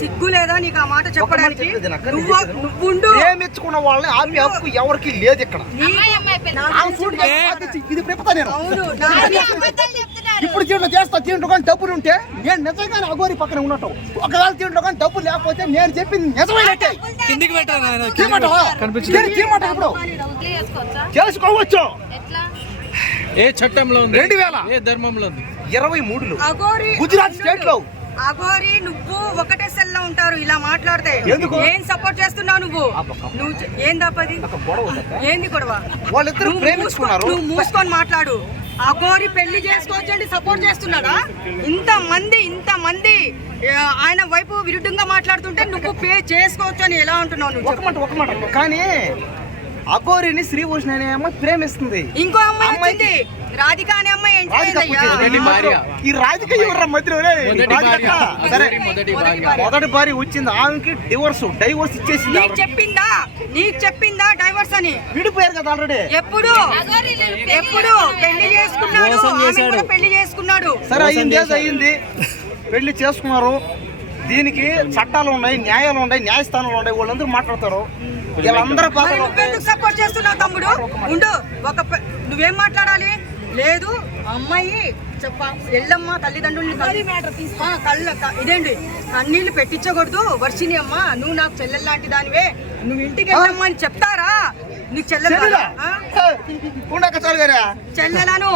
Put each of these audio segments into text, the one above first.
సిగ్గు లేదా నీకు ఆ మాట చెప్పడానికి. నువ్వు నువ్వుండు ప్రేమించుకున్న వాళ్ళని ఆపి హక్కు ఎవరికి లేదు ఇక్కడ. ఆమె ఇది ప్రేమతా నేను. ఇప్పుడు దీంట్లో చేస్తా దీంట్లో కానీ డబ్బులు ఉంటే నేను నిజంగానే అగోరి పక్కన ఉన్నట్టు. ఒకవేళ దీంట్లో కానీ డబ్బులు లేకపోతే నేను చెప్పింది నిజమైనట్టే. కిందికి పెట్టాను ఇప్పుడు? చేసుకోవచ్చు? ఏ చట్టంలో ఉంది? రెండు వేల. ఏ ధర్మంలో ఉంది? ఇరవై మూడులో. అగోరి గుజరాత్ స్టేట్లో అగోరి నువ్వు ఒకటే సెల్లో ఉంటారు ఇలా మాట్లాడితే? ఏం సపోర్ట్ చేస్తున్నావు నువ్వు? నువ్వు ఏం తప్పది. ఏంది గొడవ? నువ్వు మూసుకొని మాట్లాడు. అగోరి పెళ్ళి చేసుకోవచ్చండి సపోర్ట్ చేస్తున్నాడా? ఇంత మంది ఇంత మంది ఆయన వైపు విరుద్ధంగా మాట్లాడుతుంటే నువ్వు పే చేసుకోవచ్చు అని ఎలా అంటున్నావు నువ్వు కానీ అగోరిని శ్రీభూషణ్ అనే అమ్మాయి ప్రేమిస్తుంది. ఇంకో అమ్మాయి వచ్చింది రాధిక అనే అమ్మాయి ఏంటి? రాధిక అయ్యా? పుట్టింది. మొదటి భార్య. ఈ రాధిక ఎవర్రా మధ్యలో? రే? మొదటి రాధిక భార్య. అక్క. సరే. అగోరి మొదటి మొదటి భార్య. మొదటి భార్య వచ్చింది. ఆమెకి డివోర్స్ డైవోర్స్ ఇచ్చేసింది నీకు చెప్పిందా? నీకు చెప్పిందా డైవర్స్ అని? విడిపోయారు కదా ఆల్రెడీ ఎప్పుడు? ఎప్పుడు? పెళ్ళి చేసుకున్నాడు. ఆమె కూడా పెళ్ళి చేసుకున్నాడు. సరే అయ్యింది ఏదో అయ్యింది పెళ్ళి చేసుకున్నారు. దీనికి చట్టాలు ఉన్నాయి న్యాయాలు ఉన్నాయి న్యాయస్థానాలు ఉన్నాయి. వాళ్ళందరూ మాట్లాడతారు. నువ్వెందుకు సపోర్ట్ చేస్తున్నావు తమ్ముడు? ఉండు. ఒక నువ్వేం మాట్లాడాలి? లేదు అమ్మాయి చెప్ప ఎల్లమ్మ తల్లిదండ్రుల్ని కళ్ళ ఇదేంటి? కన్నీళ్ళు పెట్టించకూడదు వర్షిని అమ్మ. నువ్వు నాకు చెల్లెలు లాంటి దానివే. నువ్వు ఇంటికి వెళ్ళమ్మా అని చెప్తారా? నీకు చెల్లెలు చెల్లెలను.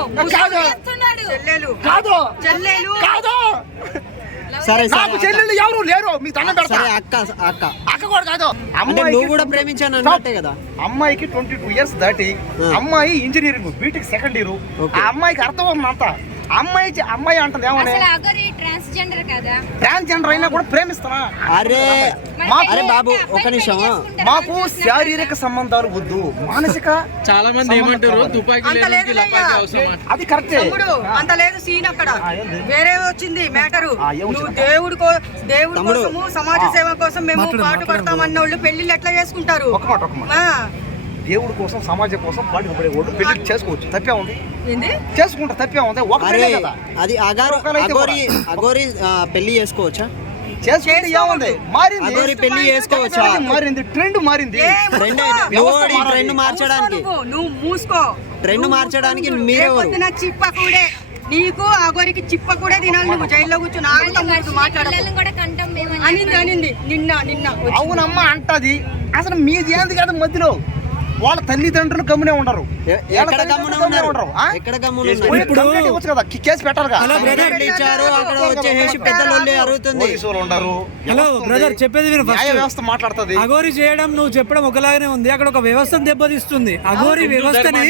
చెల్లెలు. కాదు. చెల్లెలు. కాదు. సరే నాకు చెల్లెళ్ళు ఎవరు లేరు. మీకు దండం పెడతా. సరే అక్క అక్క. అక్క కూడా కాదు. అంటే అమ్మాయికి నువ్వు కూడా ప్రేమించాను అన్నట్టే కదా. అమ్మాయికి ట్వంటీ టూ ఇయర్స్ దాటి. అమ్మాయి ఇంజనీరింగ్ బీటెక్ సెకండ్ ఇయర్. ఆ అమ్మాయికి అర్థం అంత అమ్మాయి అమ్మాయి అంటది ఏమని అసలు అగరి ట్రాన్స్జెండర్ కదా. ట్రాన్స్జెండర్ అయినా కూడా ప్రేమిస్తానా అరే మాకు- అరే బాబు ఒక నిమిషం. మాకు శారీరక సంబంధాలు వద్దు. మానసిక చాలా మంది ఏమంటారు. అది కరెక్టే. అంత లేదు సీన్ అక్కడ? వేరే వచ్చింది మ్యాటరు. నువ్వు? దేవుడు దేవుడి. కోసము సమాజ సేవ కోసం మేము పాటు పడతామన్న వాళ్ళు పెళ్ళిళ్ళు ఎట్లా చేసుకుంటారు? ఆ, దేవుడి కోసం సమాజం కోసం పాటు పడే పెళ్ళి చేసుకోవచ్చు. తప్పే ఉంది. ఏంది? చేసుకుంటా తప్పే ఉంది. ఒక అరే పెళ్ళే కదా. అది అగారు అగోరి అగోరి ఆ, పెళ్ళి చేసుకోవచ్చా? చేసుకుంటే ఏముంది? మారింది. అగోరి పెళ్ళి చేసుకోవచ్చా? మారింది. ట్రెండ్ మారింది. ట్రెండ్. ట్రెండ్ మార్చడానికి. నువ్వు. మూసుకో. ట్రెండ్ మార్చడానికి మూసుకో. మీరెవరు? రేపొద్దున చిప్ప కూడే. నీకు ఆగోరికి చిప్ప కూడా తినాలి. నువ్వు జైల్లో కూర్చొని ఆగు తమ్ముడు మాట్లాడకు. పిల్లల్ని కూడా కంటాం మేము అని అనింది అనింది. నిన్న నిన్న. అవునమ్మా అంటది. అసలు మీది ఏంది కదా మధ్యలో? వాళ్ళ తల్లిదండ్రులు గమ్మునే ఉండరు. Case brother. చెప్పేది వ్యవస్థ మాట్లాడుతుంది. అఘోరి చేయడం నువ్వు చెప్పడం ఒకలాగానే ఉంది. అక్కడ ఒక వ్యవస్థను దెబ్బతీస్తుంది. హిందూ వ్యవస్థని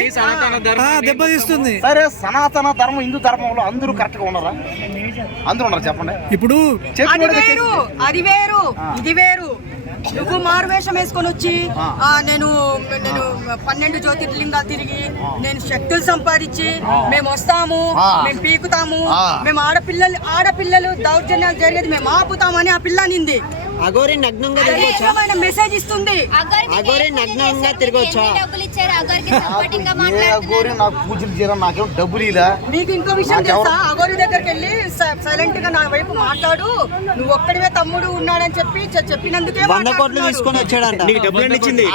దెబ్బతీస్తుంది. సరే సనాతన ధర్మం హిందూ ధర్మంలో అందరూ కరెక్ట్గా ఉన్నారా? అందరూ ఉన్నారు? చెప్పండి. ఇప్పుడు అది వేరు. ఇది వేరు. నువ్వు మారువేషం వేసుకొని వచ్చి నేను నేను పన్నెండు జ్యోతిర్లింగాలు తిరిగి నేను శక్తులు సంపాదించి మేము వస్తాము. మేము పీకుతాము. మేము ఆడపిల్లలు ఆడపిల్లలు దౌర్జన్యాలు జరిగేది మేము ఆపుతామని ఆ పిల్ల నింది అగోరి నగ్నంగా తిరగొచ్చా? మెసేజ్ ఇస్తుంది? అగోరి నగ్నంగా తిరగొచ్చా? డబ్బులు ఇచ్చారు? అగరికి సపోర్టింగ్గా ఏ గోరి మాట్లాడుతున్నారు నాకు పూజలు చేయడం నాకేం డబ్బులు ఇలా మీకు ఇంకో విషయం తెలుసా? అగోరి దగ్గరికి వెళ్ళి సైలెంట్గా నా వైపు మాట్లాడు. నువ్వు ఒక్కడివే తమ్ముడు ఉన్నాడని చెప్పి చెప్పినందుకే వంద కోట్లు. తీసుకొని వచ్చాడంట. నీకు డబ్బులు ఇచ్చింది?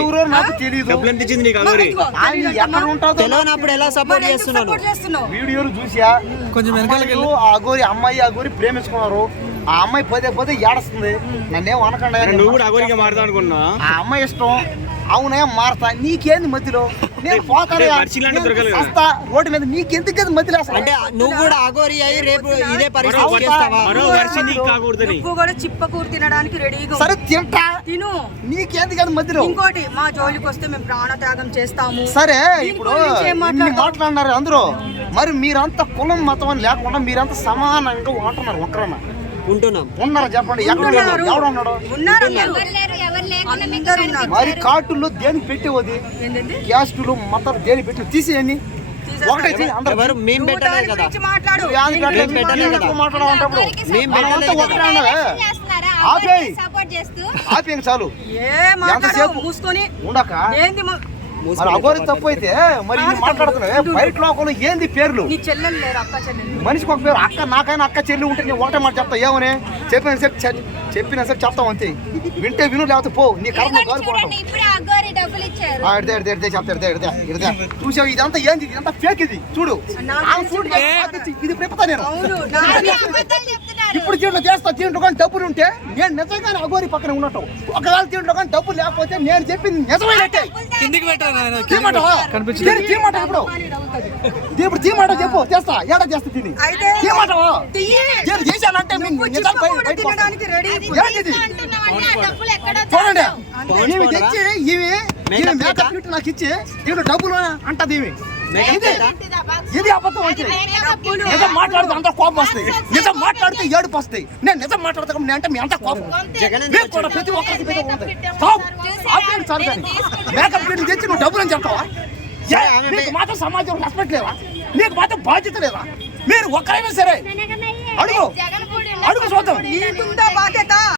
ఎవరో నాకు తెలియదు డబ్బులు ఇచ్చింది నీకు అగోరి ఆయన ఎక్కడ తెలియనప్పుడు ఎలా సపోర్ట్ చేస్తున్నావు? వీడియోలు చూసా కొంచెం వెనకాలకి అమ్మాయిలు ఆ గోరి అమ్మాయి ఆ గోరి ప్రేమించుకున్నారు. ఆ అమ్మాయి పదే పదే ఏడుస్తుంది. నన్నేం అనకండి. నువ్వు కూడా అగోరిగా మారుతావు అనుకున్నా ఆ అమ్మాయి ఇష్టం. అవునే మారతా. నీకేంది మధ్యలో? నేను పోతాను రోడ్డు మీద నీకెందుకు కదా మధ్యలో అంటే నువ్వు కూడా అగోరి అయ్యి రేపు ఇదే పరిస్థితి నీకు నువ్వు కూడా చిప్పకూరు తినడానికి రెడీగా సరే తింటా. తిను. నీకేంది కదా మధ్యలో? ఇంకోటి మా జోలికి వస్తే మేము ప్రాణత్యాగం చేస్తాము. సరే ఇప్పుడు? మాట్లాడినారు అందరూ మరి మీరంతా కులం మతం అని లేకుండా మీరంతా సమానంగా ఉంటున్నారు ఒక్కరన్నా. ఉంటున్నాం. ఉన్నారు చెప్పండి? ఎక్కడ ఉన్నాడు మరి కార్డుల్లో దేనికి పెట్టేవది ఏంటండి? క్యాస్టులు మతం దేనికి పెట్టి తీసేయండి. దాని దీని ఆపేయ్. సపోర్ట్ చేస్తూ ఆపేయండి చాలు. ఎంతసేపు? మూసుకొని. ఉండక. ఏంది మ- మరి అగోరి తప్పు అయితే మరి ఇన్ని మాట్లాడుతున్నావే బయట లోకంలో ఏంది పేర్లు? నీ చెల్లెలు లేరు అక్క చెల్లెలు మనిషికి ఒక పేరు అక్క నాకైనా అక్క చెల్లి ఉంటే నేను ఒకటే మాట చెప్తా ఏమని? చెప్పిన సేపు చె- చెప్పిన సేపు చెప్తాం అంతే. వింటే విను లేకపోతే పో నీ కర్మ చెప్తా ఎడదే ఎడదే ఎడదే చూసావు ఇదంతా ఏంది ఇదంతా ఫేక్ ఇది చూడు. ఇది పెడతా నేను. ఇప్పుడు దీంట్లో చేస్తా దీంట్లో కానీ డబ్బులు ఉంటే నేను నిజంగానే అగోరి పక్కన ఉన్నట్టు. ఒకవేళ దీంట్లో కానీ డబ్బులు లేకపోతే నేను చెప్పింది నిజమైనట్టే. కిందికి ఇప్పుడు తీయమంటా చెప్పు చేస్తా ఏడా చేస్తా దీన్ని. దీన్ని చేశానంటే చూడండి. ఈమె తెచ్చి ఈమె మేకప్ కిట్ నాకు ఇచ్చి దీంట్లో డబ్బులు అంటది ఈమె ఇది అబద్ధం? అంటే. నిజం మాట్లాడితే అంత కోపం వస్తాయి. నిజం మాట్లాడితే ఏడుపు వస్తాయి. నేను నిజం మాట్లాడతా నేను అంటే మీ అంత కోపం. మీకు కూడా ప్రతి ఒక్కరికి మీద ఉంది ఆపేయండి సార్ దాన్ని మేకప్ కిట్ తెచ్చి నువ్వు డబ్బులు అని చెప్తావా? మీకు మాత్రం సమాజం రెస్పెక్ట్ లేదా? మీకు మాత్రం బాధ్యత లేదా? మీరు ఒక్కరైనా సరే. అడుగు. అడుగు చూద్దాం